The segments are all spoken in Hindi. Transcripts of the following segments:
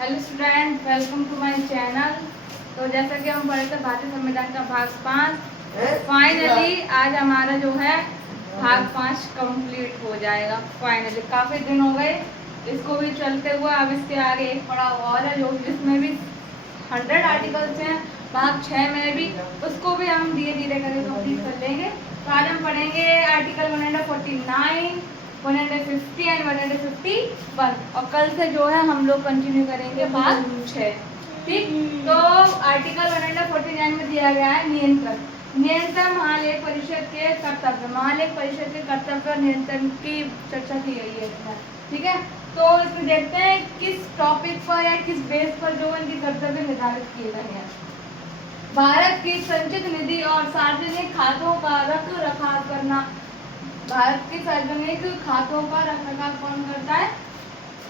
Hello student, welcome to my channel. तो जैसा कि हम पढ़े थे भारतीय संविधान का भाग 5, फाइनली आज हमारा जो है भाग 5 कंप्लीट हो जाएगा। फाइनली काफ़ी दिन हो गए इसको भी चलते हुए। अब इसके आगे एक पड़ा और है जो जिसमें भी 100 आर्टिकल्स हैं। भाग 6 में भी उसको भी हम धीरे धीरे करके कंप्लीट कर लेंगे। तो आज हम पढ़ेंगे आर्टिकल 149, 150 एंड 151 और कल से जो है हम लोग कंटिन्यू करेंगे भाग 6। ठीक, तो आर्टिकल 149 में दिया गया है नियंत्रण। नियंत्रण महालेख परिषद के कर्तव्य, महालेख परिषद के कर्तव्य और नियंत्रण की चर्चा की गई है इसमें। ठीक है, तो इसमें देखते हैं किस टॉपिक पर या किस बेस पर जो इनके कर्तव्य निर्धारित किए गए हैं। भारत की संचित निधि और सार्वजनिक खातों का रख रखाव करना। भारत की सार्वजनिक खातों का रख रखाव कौन करता है?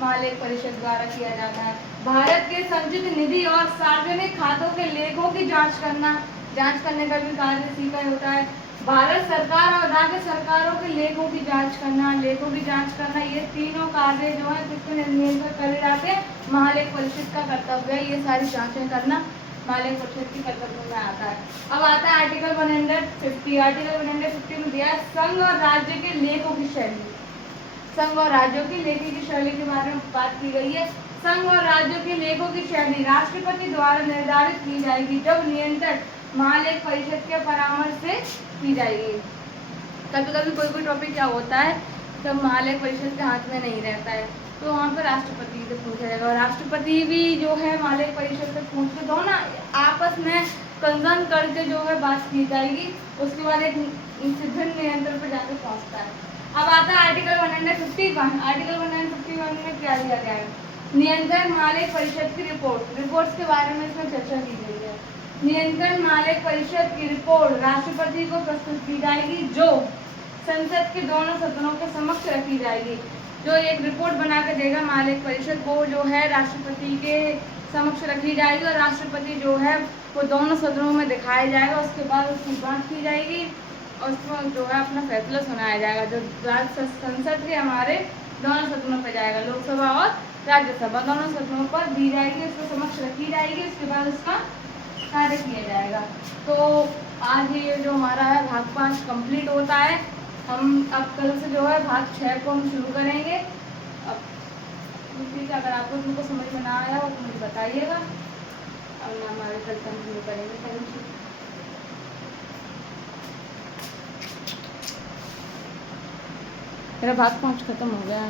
महालेख परिषद द्वारा किया जाता है। भारत के संचित निधि और सार्वजनिक खातों के लेखों की जांच करना, जांच करने का भी कार्य इसी का होता है। भारत सरकार और राज्य सरकारों के लेखों की जांच करना, लेखों की जांच करना, ये तीनों कार्य जो है किसके नियंत्रण करे जाते हैं? महालेख परिषद का कर्तव्य है ये सारी जांचें करना, महालेख परिषद की कर्तव्य में आता है। अब आता है आर्टिकल 150। आर्टिकल 150 में दिया है संघ और राज्य के लेखों की शैली। संघ और राज्यों की लेखों की शैली के बारे में बात की गई है। संघ और राज्यों के लेखों की शैली राष्ट्रपति द्वारा निर्धारित की जाएगी जब नियंत्रण महालेख परिषद के परामर्श से की जाएगी। कभी कभी कोई टॉपिक क्या होता है जब महालेख परिषद के हाथ में नहीं रहता है तो वहाँ पर राष्ट्रपति से पूछा जाएगा और राष्ट्रपति भी जो है महालेख परिषद से पूछ के दोनों आपस में कंसर्न करके जो है बात की जाएगी। उसके बाद एक सिद्ध नियंत्रण पर जाकर पहुँचता है। अब आता है आर्टिकल 151। आर्टिकल 151 में क्या दिया गया है? नियंत्रण महालेख परिषद की रिपोर्ट्स के बारे में इसमें चर्चा की गई है। नियंत्रण महालेख परिषद की रिपोर्ट राष्ट्रपति को प्रस्तुत की जाएगी जो संसद के दोनों सदनों के समक्ष रखी जाएगी। जो एक रिपोर्ट बना कर देगा महालेख परिषद वो जो है राष्ट्रपति के समक्ष रखी जाएगी और राष्ट्रपति जो है वो दोनों सदनों में दिखाया जाएगा। उसके बाद उसकी जांच की जाएगी और उसमें जो है अपना फैसला सुनाया जाएगा जो संसद के हमारे दोनों सदनों पर जाएगा, लोकसभा और राज्यसभा दोनों सदनों पर दी जाएगी, उसको समक्ष रखी जाएगी। उसके बाद उसका कार्य किया जाएगा। तो आज ये जो हमारा है भाग 5 कंप्लीट होता है। हम अब कल से जो है भाग 6 को हम शुरू करेंगे। अब ठीक है, अगर आपको उनको समझ में ना आया हो तो मुझे बताइएगा। अब हमारे कल कंटिन्यू करेंगे। मेरा भाग 5 खत्म हो गया है।